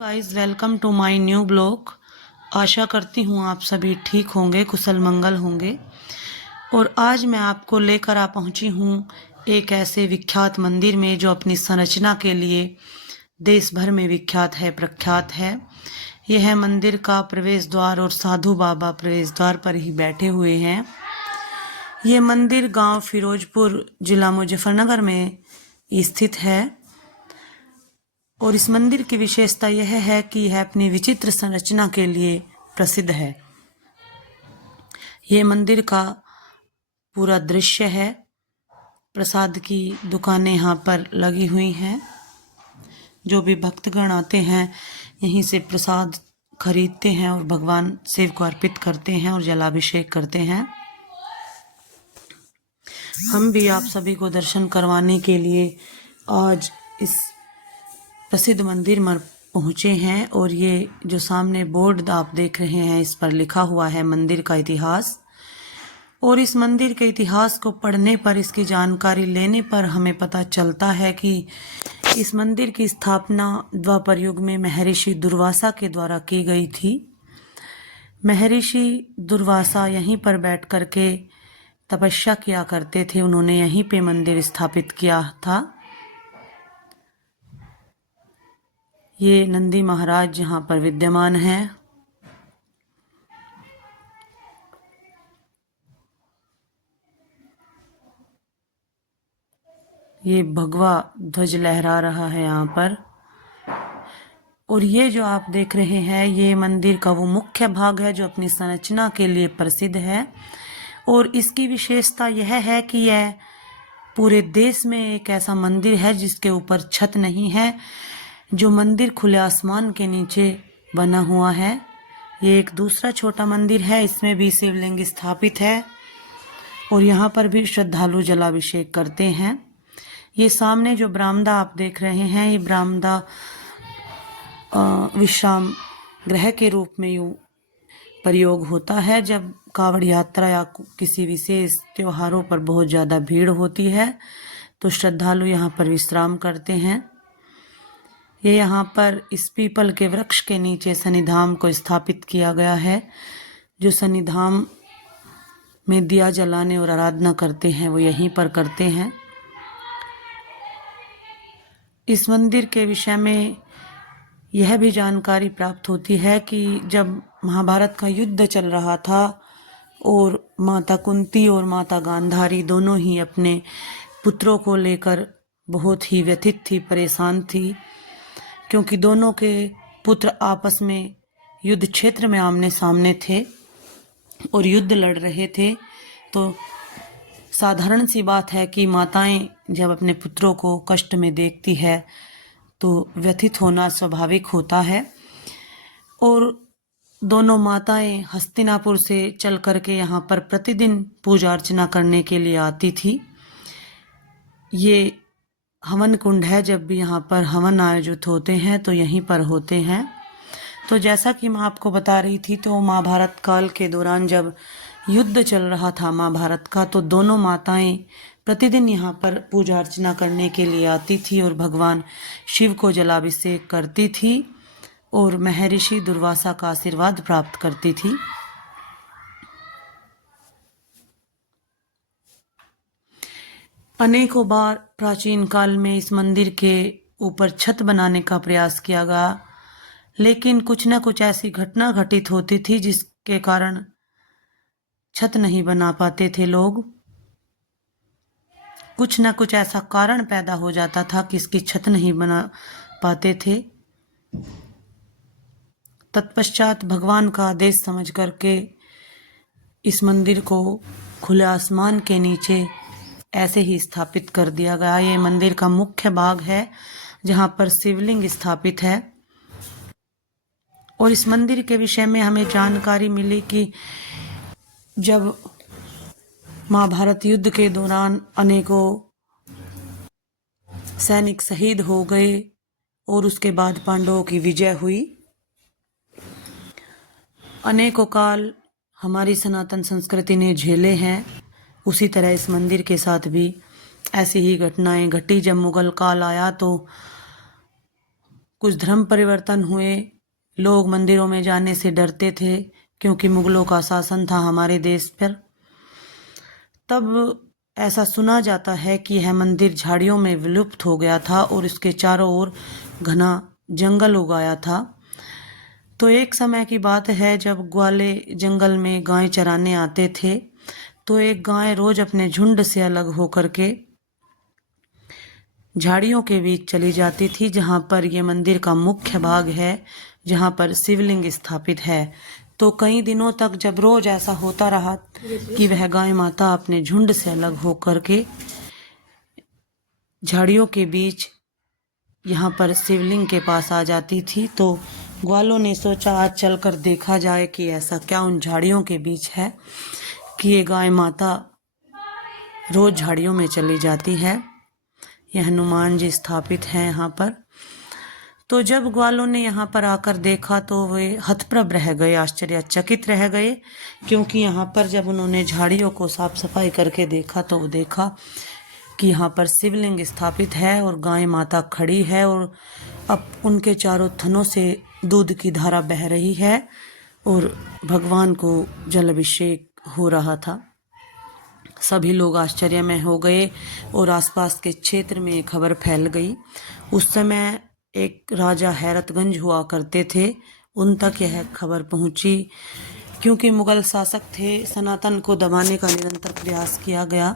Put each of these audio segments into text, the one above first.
Guys, welcome to my new blog. आशा करती हूँ आप सभी ठीक होंगे, कुशल मंगल होंगे। और आज मैं आपको लेकर आ पहुँची हूँ एक ऐसे विख्यात मंदिर में जो अपनी संरचना के लिए देश भर में विख्यात है, प्रख्यात है। यह मंदिर का प्रवेश द्वार और साधु बाबा प्रवेश द्वार पर ही बैठे हुए हैं। ये मंदिर गांव फिरोजपुर, जिला मुजफ्फरनगर में स्थित है। और इस मंदिर की विशेषता यह है कि यह अपनी विचित्र संरचना के लिए प्रसिद्ध है। ये मंदिर का पूरा दृश्य है। प्रसाद की दुकानें यहाँ पर लगी हुई हैं। जो भी भक्तगण आते हैं यहीं से प्रसाद खरीदते हैं और भगवान शिव को अर्पित करते हैं और जलाभिषेक करते हैं। हम भी आप सभी को दर्शन करवाने के लिए आज इस प्रसिद्ध मंदिर में पहुँचे हैं। और ये जो सामने बोर्ड आप देख रहे हैं, इस पर लिखा हुआ है मंदिर का इतिहास। और इस मंदिर के इतिहास को पढ़ने पर, इसकी जानकारी लेने पर हमें पता चलता है कि इस मंदिर की स्थापना द्वापर युग में महर्षि दुर्वासा के द्वारा की गई थी। महर्षि दुर्वासा यहीं पर बैठ कर के तपस्या किया करते थे। उन्होंने यहीं पे मंदिर स्थापित किया था। ये नंदी महाराज यहाँ पर विद्यमान हैं। ये भगवा ध्वज लहरा रहा है यहाँ पर। और ये जो आप देख रहे हैं, ये मंदिर का वो मुख्य भाग है जो अपनी संरचना के लिए प्रसिद्ध है। और इसकी विशेषता यह है कि यह पूरे देश में एक ऐसा मंदिर है जिसके ऊपर छत नहीं है। जो मंदिर खुले आसमान के नीचे बना हुआ है। ये एक दूसरा छोटा मंदिर है, इसमें भी शिवलिंग स्थापित है और यहाँ पर भी श्रद्धालु जलाभिषेक करते हैं। ये सामने जो बरामदा आप देख रहे हैं, ये बरामदा विश्राम गृह के रूप में यूँ प्रयोग होता है। जब कावड़ यात्रा या किसी विशेष त्योहारों पर बहुत ज़्यादा भीड़ होती है तो श्रद्धालु यहाँ पर विश्राम करते हैं। ये यहाँ पर इस पीपल के वृक्ष के नीचे शनिधाम को स्थापित किया गया है। जो शनिधाम में दिया जलाने और आराधना करते हैं वो यहीं पर करते हैं। इस मंदिर के विषय में यह भी जानकारी प्राप्त होती है कि जब महाभारत का युद्ध चल रहा था और माता कुंती और माता गांधारी दोनों ही अपने पुत्रों को लेकर बहुत ही व्यथित थी, परेशान थी, क्योंकि दोनों के पुत्र आपस में युद्ध क्षेत्र में आमने सामने थे और युद्ध लड़ रहे थे। तो साधारण सी बात है कि माताएं जब अपने पुत्रों को कष्ट में देखती है तो व्यथित होना स्वाभाविक होता है। और दोनों माताएं हस्तिनापुर से चल करके यहाँ पर प्रतिदिन पूजा अर्चना करने के लिए आती थी। ये हवन कुंड है, जब भी यहाँ पर हवन आयोजित होते हैं तो यहीं पर होते हैं। तो जैसा कि मैं आपको बता रही थी, तो महाभारत काल के दौरान जब युद्ध चल रहा था महाभारत का, तो दोनों माताएं प्रतिदिन यहाँ पर पूजा अर्चना करने के लिए आती थी और भगवान शिव को जलाभिषेक करती थी और महर्षि दुर्वासा का आशीर्वाद प्राप्त करती थी। अनेकों बार प्राचीन काल में इस मंदिर के ऊपर छत बनाने का प्रयास किया गया, लेकिन कुछ न कुछ ऐसी घटना घटित होती थी जिसके कारण छत नहीं बना पाते थे लोग। कुछ न कुछ ऐसा कारण पैदा हो जाता था कि इसकी छत नहीं बना पाते थे। तत्पश्चात भगवान का आदेश समझ करके इस मंदिर को खुले आसमान के नीचे ऐसे ही स्थापित कर दिया गया। ये मंदिर का मुख्य भाग है जहाँ पर शिवलिंग स्थापित है। और इस मंदिर के विषय में हमें जानकारी मिली कि जब महाभारत युद्ध के दौरान अनेकों सैनिक शहीद हो गए और उसके बाद पांडवों की विजय हुई। अनेकों काल हमारी सनातन संस्कृति ने झेले हैं, उसी तरह इस मंदिर के साथ भी ऐसी ही घटनाएं घटी। जब मुगल काल आया तो कुछ धर्म परिवर्तन हुए, लोग मंदिरों में जाने से डरते थे क्योंकि मुगलों का शासन था हमारे देश पर। तब ऐसा सुना जाता है कि यह मंदिर झाड़ियों में विलुप्त हो गया था और इसके चारों ओर घना जंगल उगाया था। तो एक समय की बात है जब ग्वाले जंगल में गाय चराने आते थे, तो एक गाय रोज अपने झुंड से अलग होकर के झाड़ियों के बीच चली जाती थी, जहां पर यह मंदिर का मुख्य भाग है, जहां पर शिवलिंग स्थापित है। तो कई दिनों तक जब रोज ऐसा होता रहा कि वह गाय माता अपने झुंड से अलग होकर के झाड़ियों के बीच यहाँ पर शिवलिंग के पास आ जाती थी, तो ग्वालों ने सोचा आज चलकर देखा जाए कि ऐसा क्या उन झाड़ियों के बीच है कि ये गाय माता रोज झाड़ियों में चली जाती है। यह हनुमान जी स्थापित हैं यहाँ पर। तो जब ग्वालों ने यहाँ पर आकर देखा तो वे हतप्रभ रह गए, आश्चर्यचकित रह गए, क्योंकि यहाँ पर जब उन्होंने झाड़ियों को साफ सफाई करके देखा तो वो देखा कि यहाँ पर शिवलिंग स्थापित है और गाय माता खड़ी है और अब उनके चारों थनों से दूध की धारा बह रही है और भगवान को जल अभिषेक हो रहा था। सभी लोग आश्चर्य में हो गए और आसपास के क्षेत्र में खबर फैल गई। उस समय एक राजा हैरतगंज हुआ करते थे, उन तक यह खबर पहुंची। क्योंकि मुगल शासक थे, सनातन को दबाने का निरंतर प्रयास किया गया,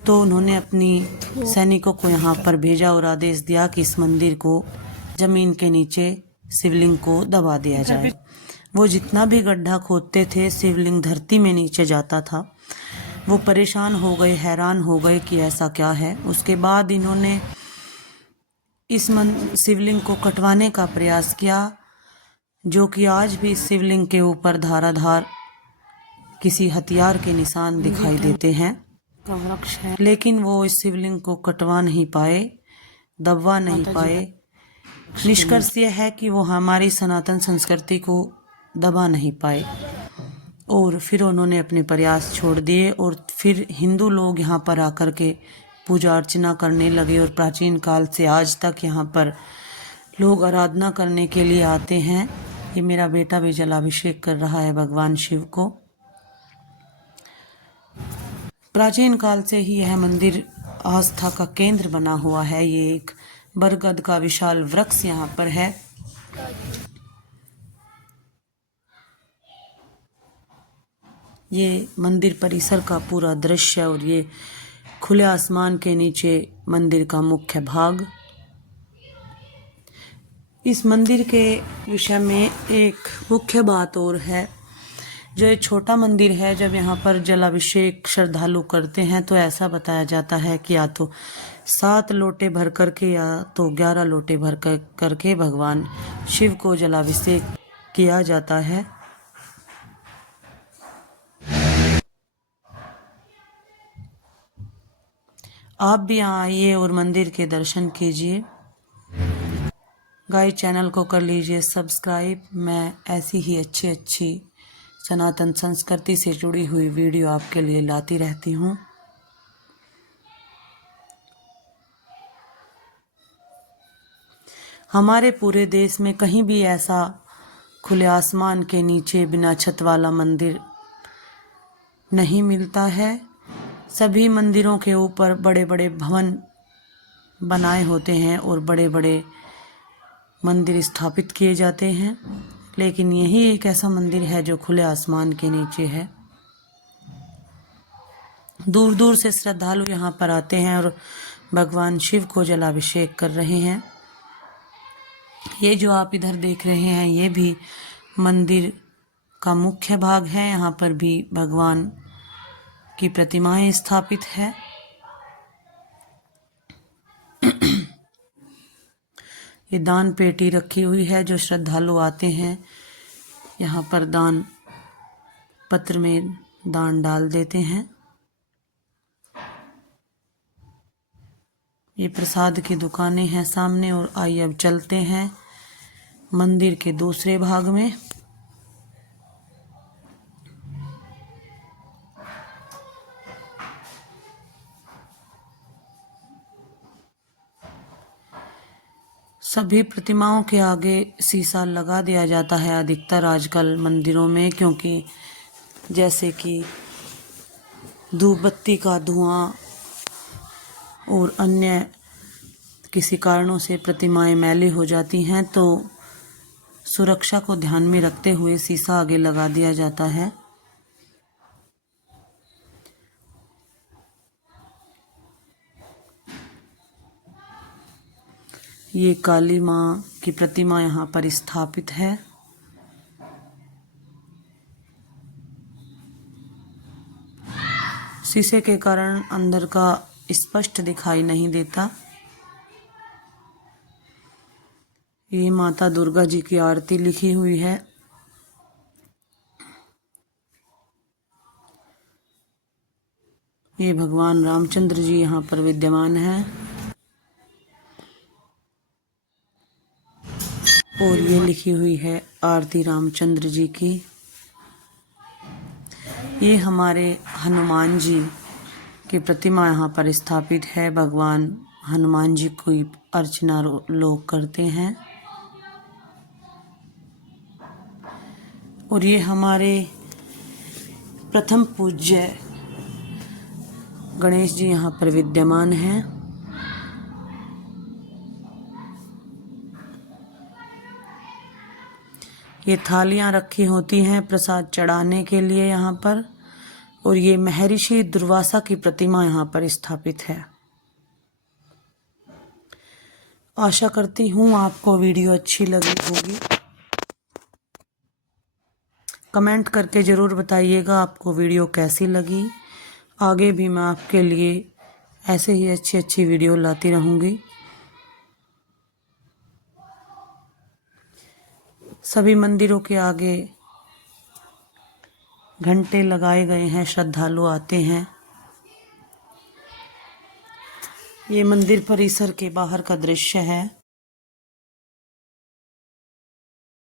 तो उन्होंने अपनी सैनिकों को यहाँ पर भेजा और आदेश दिया कि इस मंदिर को जमीन के नीचे शिवलिंग को दबा दिया जाए। वो जितना भी गड्ढा खोदते थे शिवलिंग धरती में नीचे जाता था। वो परेशान हो गए, हैरान हो गए कि ऐसा क्या है। उसके बाद इन्होंने इस शिवलिंग को कटवाने का प्रयास किया, जो कि आज भी इस शिवलिंग के ऊपर धाराधार किसी हथियार के निशान दिखाई देते हैं। लेकिन वो इस शिवलिंग को कटवा नहीं पाए, दबवा नहीं पाए। निष्कर्ष यह है कि वो हमारी सनातन संस्कृति को दबा नहीं पाए और फिर उन्होंने अपने प्रयास छोड़ दिए और फिर हिंदू लोग यहाँ पर आकर के पूजा अर्चना करने लगे और प्राचीन काल से आज तक यहाँ पर लोग आराधना करने के लिए आते हैं। ये मेरा बेटा भी जलाभिषेक कर रहा है भगवान शिव को। प्राचीन काल से ही यह मंदिर आस्था का केंद्र बना हुआ है। ये एक बरगद का विशाल वृक्ष यहाँ पर है। ये मंदिर परिसर का पूरा दृश्य और ये खुले आसमान के नीचे मंदिर का मुख्य भाग। इस मंदिर के विषय में एक मुख्य बात और है। जो एक छोटा मंदिर है, जब यहाँ पर जलाभिषेक श्रद्धालु करते हैं तो ऐसा बताया जाता है कि या तो 7 लोटे भर करके या तो 11 लोटे भर करके भगवान शिव को जलाभिषेक किया जाता है। आप भी यहाँ आइए और मंदिर के दर्शन कीजिए। गाइस, चैनल को कर लीजिए सब्सक्राइब। मैं ऐसी ही अच्छी सनातन संस्कृति से जुड़ी हुई वीडियो आपके लिए लाती रहती हूँ। हमारे पूरे देश में कहीं भी ऐसा खुले आसमान के नीचे बिना छत वाला मंदिर नहीं मिलता है। सभी मंदिरों के ऊपर बड़े बड़े भवन बनाए होते हैं और बड़े बड़े मंदिर स्थापित किए जाते हैं, लेकिन यही एक ऐसा मंदिर है जो खुले आसमान के नीचे है। दूर दूर से श्रद्धालु यहाँ पर आते हैं और भगवान शिव को जलाभिषेक कर रहे हैं। ये जो आप इधर देख रहे हैं ये भी मंदिर का मुख्य भाग है। यहाँ पर भी भगवान की प्रतिमाएं स्थापित है। ये दान पेटी रखी हुई है, जो श्रद्धालु आते हैं यहाँ पर दान पत्र में दान डाल देते हैं। ये प्रसाद की दुकानें हैं सामने। और आइए अब चलते हैं मंदिर के दूसरे भाग में। सभी प्रतिमाओं के आगे शीशा लगा दिया जाता है अधिकतर आजकल मंदिरों में, क्योंकि जैसे कि धूप बत्ती का धुआं और अन्य किसी कारणों से प्रतिमाएं मैली हो जाती हैं, तो सुरक्षा को ध्यान में रखते हुए शीशा आगे लगा दिया जाता है। ये काली माँ की प्रतिमा यहाँ पर स्थापित है। शीशे के कारण अंदर का स्पष्ट दिखाई नहीं देता। ये माता दुर्गा जी की आरती लिखी हुई है। ये भगवान रामचंद्र जी यहाँ पर विद्यमान हैं और ये लिखी हुई है आरती रामचंद्र जी की। ये हमारे हनुमान जी की प्रतिमा यहाँ पर स्थापित है। भगवान हनुमान जी की अर्चना लोग करते हैं। और ये हमारे प्रथम पूज्य गणेश जी यहाँ पर विद्यमान हैं। ये थालियां रखी होती हैं प्रसाद चढ़ाने के लिए यहाँ पर। और ये महर्षि दुर्वासा की प्रतिमा यहाँ पर स्थापित है। आशा करती हूँ आपको वीडियो अच्छी लगी होगी। कमेंट करके ज़रूर बताइएगा आपको वीडियो कैसी लगी। आगे भी मैं आपके लिए ऐसे ही अच्छी अच्छी वीडियो लाती रहूँगी। सभी मंदिरों के आगे घंटे लगाए गए हैं, श्रद्धालु आते हैं। ये मंदिर परिसर के बाहर का दृश्य है।